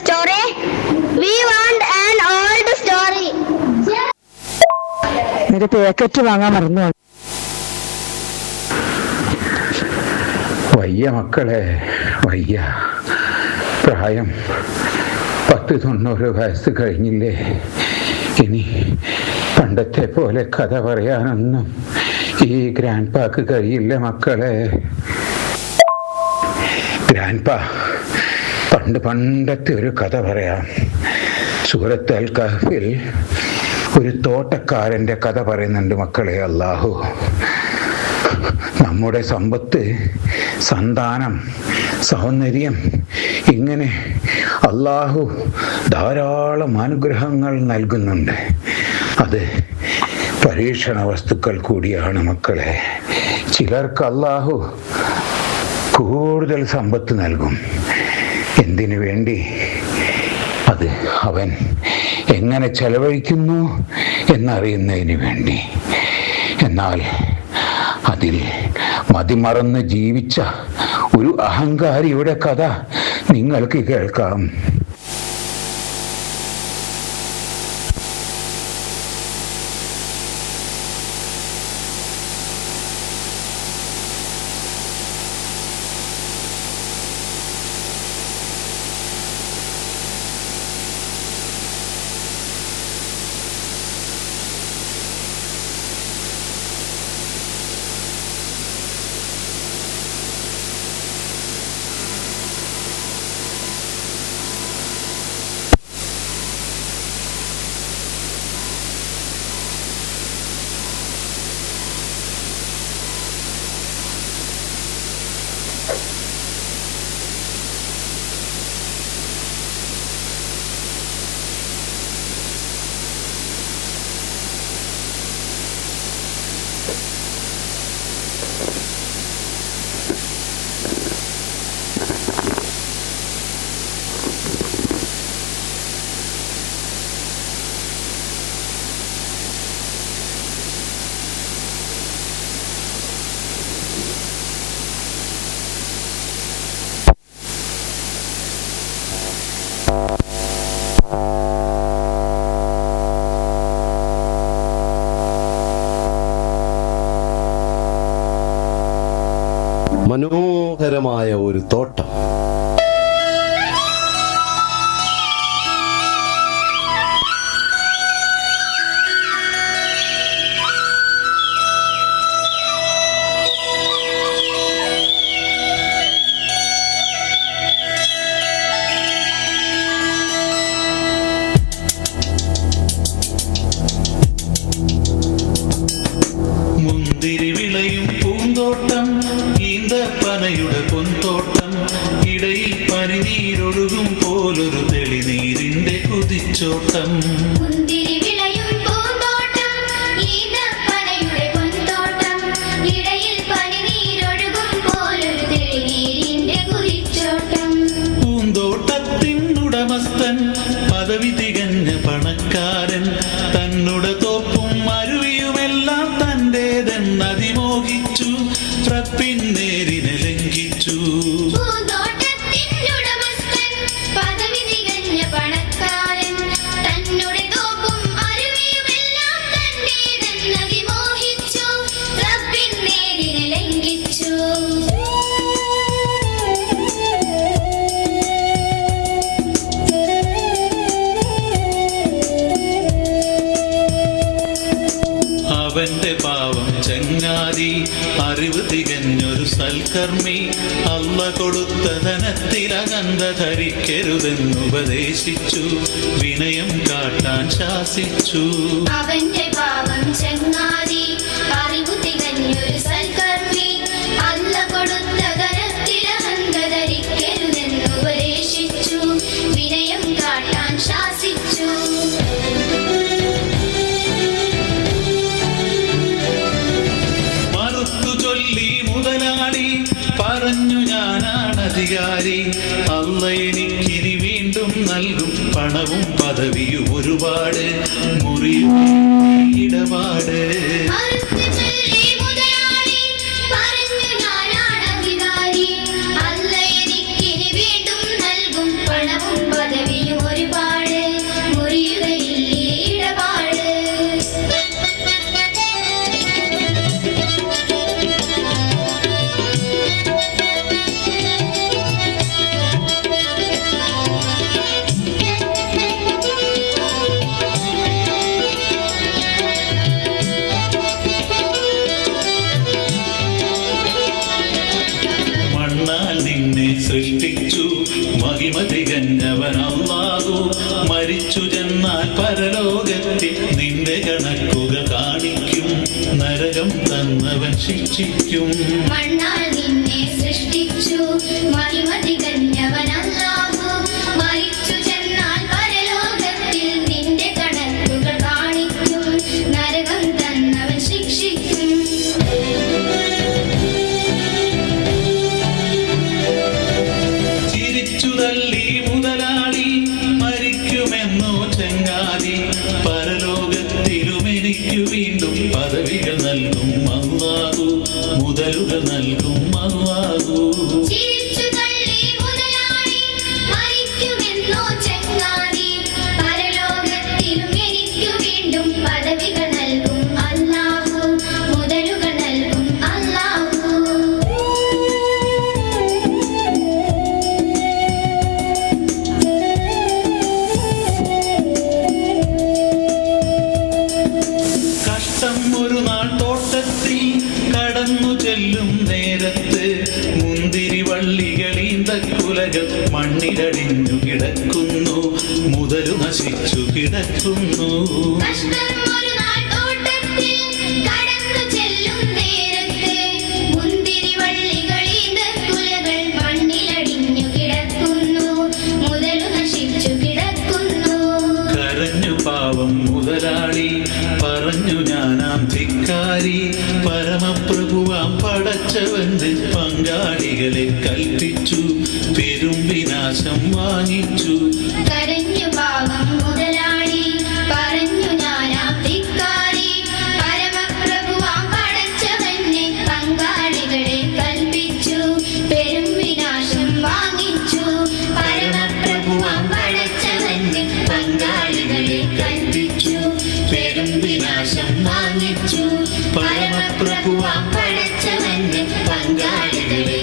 story? We want an old story. നിന്റെ packet വാങ്ങാൻ മറന്നു. വയ്യ മക്കളെ, വയ്യ. പ്രായം 90 വയസ്സ് കഴിഞ്ഞില്ലേ. ഇനി പണ്ടത്തെ പോലെ കഥ പറയാനൊന്നും ഈ ഗ്രാൻഡ് പാക്ക് കഴിയില്ല മക്കളെ. ഗ്രാൻഡ് പാ പണ്ടത്തെ ഒരു കഥ പറയാം. സൂറത്ത് അൽ കഹ്ഫിൽ ഒരു തോട്ടക്കാരൻ്റെ കഥ പറയുന്നുണ്ട് മക്കളെ. അല്ലാഹു നമ്മുടെ സമ്പത്ത്, സന്താനം, സൗന്ദര്യം, ഇങ്ങനെ അല്ലാഹു ധാരാളം അനുഗ്രഹങ്ങൾ നൽകുന്നുണ്ട്. അത് പരീക്ഷണ വസ്തുക്കൾ കൂടിയാണ് മക്കളെ. ചിലർക്ക് അല്ലാഹു കൂടുതൽ സമ്പത്ത് നൽകും. എന്തിനു വേണ്ടി? അത് അവൻ എങ്ങനെ ചെലവഴിക്കുന്നു എന്നറിയുന്നതിന് വേണ്ടി. എന്നാൽ അതിൽ മതിമറന്ന് ജീവിച്ച ഒരു അഹങ്കാരിയുടെ കഥ നിങ്ങൾക്ക് കേൾക്കാം. മനോഹരമായ ഒരു തോട്ടം. മുന്തിരി വിളയും പൂന്തോട്ടം, ഈന്തപ്പനയുടെ പൊൻതോട്ടം, ഇടയിൽ പനിനീരൊഴുകും പോലൊരു തെളിനീരിന്റെ കുതിച്ചോട്ടം. പൂന്തോട്ടത്തിൻ ഉടമസ്ഥൻ പദവി തികഞ്ഞ പണക്കാരൻ, തന്നുടെ തോപ്പും അരുവിയുമെല്ലാം തന്റേതെന്നതിമോഹിച്ചു, പിന്നേരിനെ ലംഘിച്ചു. അവന്റെ പാവം ചങ്ങാതി അറിവ് തികഞ്ഞൊരു സൽക്കർമ്മി, അള്ള കൊടുത്ത ധനത്തിലകന്ത ധരിക്കരുതെന്നുപദേശിച്ചു, വിനയം കാട്ടാൻ ശാസിച്ചു. അവന്റെ പാവം ചങ്ങാതി അറിവ് തികഞ്ഞൊരു സൽക്കർമ്മി, അള്ള കൊടുത്ത ധനത്തിലകന്ത ധരിക്കരുതെന്നുപദേശിച്ചു, വിനയം കാട്ടാൻ ശാസിച്ചു. മുതലാളി പറഞ്ഞു, ഞാനാണധികാരി, അള്ള എനിക്കിനി വീണ്ടും നൽകും പണവും പദവിയും ഒരുപാട്, മുറിയും ഇടപാട്. അള്ള എനിക്കിനി വീണ്ടും നൽകും പണവും പദവിയും നിന്നെ സൃഷ്ടിച്ചു മഹിമ തികഞ്ഞവൻ അല്ലാഹു മരിച്ചു ചെന്നാൽ പരലോകത്തിൽ നിന്റെ കണക്കുകൾ കാണിക്കും നരകം തന്നവൻ ശിക്ഷിക്കും മണ്ണാൽ നിന്നെ സൃഷ്ടിച്ചു മഹിമ തികഞ്ഞവൻ അല്ലാഹു മരിച്ചു ചെന്നാൽ പരലോകത്തിൽ നിന്റെ കണക്കുകൾ കാണിക്കും നരകം തന്നവൻ ശിക്ഷിക്കും ചിരിച്ചു തള്ളി മുതലാളി മരിക്കുമെന്നോ ചങ്ങാതി പരലോകത്തിലും എനിക്ക് വീണ്ടും പദവികൾ നൽകും അല്ലാഹു മുതലുകൾ നൽകും അല്ലാഹു ചിരിച്ചു തള്ളി മുതലാളി മരിക്കുമെന്നോ ചങ്ങാതി പരലോകത്തിലും എനിക്ക് വീണ്ടും പദവികൾ നൽകും അല്ലാഹു മുതലുകൾ നൽകും അല്ലാഹു കഷ്ടം ഒരു നാൾ തോട്ടത്തിൽ കടന്നു ചെല്ലും നേരത്ത് മുന്തിരി വള്ളികളീന്തക്കുലകൾ മണ്ണിലടിഞ്ഞു കിടക്കുന്നു മുതലു നശിച്ചു കിടക്കുന്നു കഷ്ടം ഒരു നാൾ തോട്ടത്തിൽ കടന്നു ചെല്ലും നേരത്ത് മുന്തിരി വള്ളികളീന്ത കുലകൾ മണ്ണിലടിഞ്ഞു കിടക്കുന്നു മുതലു നശിച്ചു കിടക്കുന്നു കരഞ്ഞു പാവം മുതലാളി പറഞ്ഞു ഞാനാം ധിക്കാരി പരമപ്രഭുവാം പടച്ചവന്റെ പങ്കാളികളെ കൽപ്പിച്ചു പെരും വിനാശം വാങ്ങിച്ചു കരഞ്ഞു പാവം മുതലാളി പറഞ്ഞു ഞാനാം ധിക്കാരി പരമപ്രഭുവാം പടച്ചവനെ പങ്കാളികളെ കൽപ്പിച്ചു പെരും വിനാശം വാങ്ങിച്ചു പരമപ്രഭുവാം പടച്ചവന്റെ പങ്കാളികളെ കൽപ്പിച്ചു പെരും വിനാശം വാങ്ങിച്ചു പരമപ്രഭുവാം പടച്ചവന്റെ പങ്കാളികളെ